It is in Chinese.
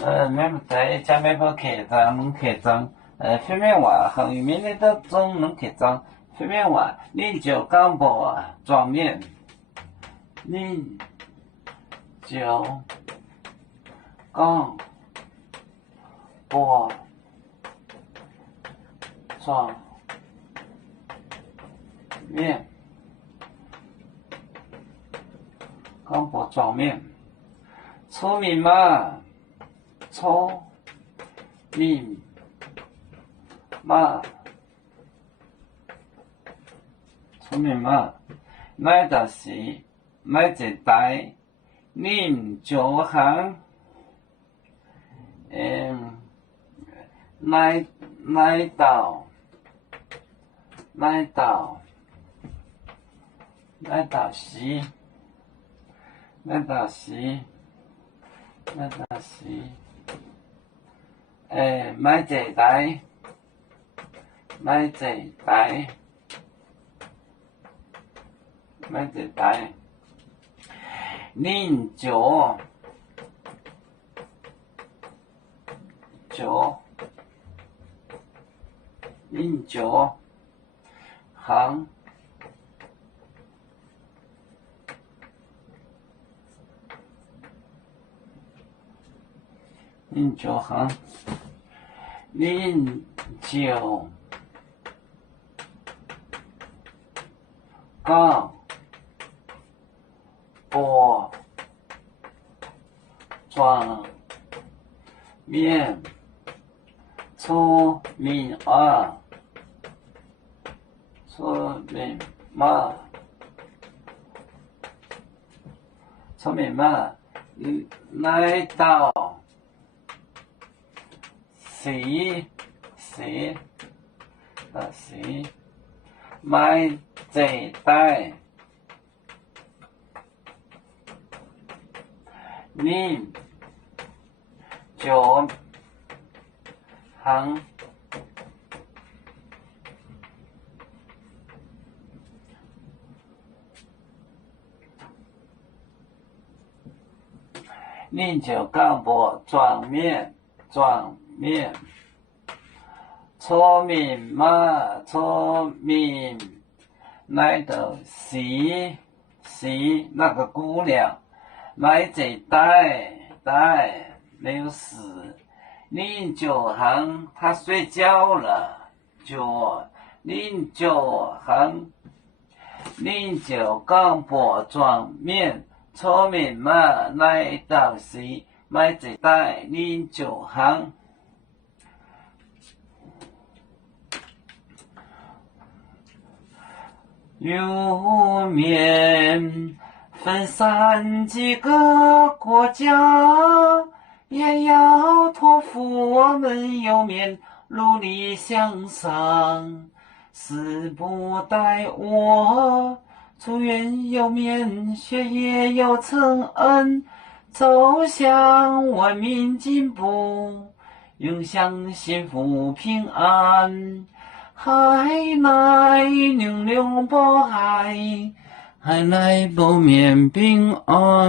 免不在家面部客张能客张，phía bên ngoài横与面的中能客张，phía bên ngoài你就刚博转面，你就刚博转面，刚博转面，聪明嘛？聪明嘛？聪明嘛？那就是那一代您就行，那道是。买这台，您就行。您就行，您就刚博转面，聪明嘛？来到是买这台，您就行。您就刚博转面，聪明嘛？来的是那个姑娘，来这带没有事，您就行，她睡觉了，您就行，您就刚博转面。聪明嘛？来到是买这台，您就行。有面分散几个国家，也要托付我们有面努力向上，时不待我。祝愿有面学业有成恩，走向文明进步，永享幸福平安。海来娘娘保海，海来保面平安。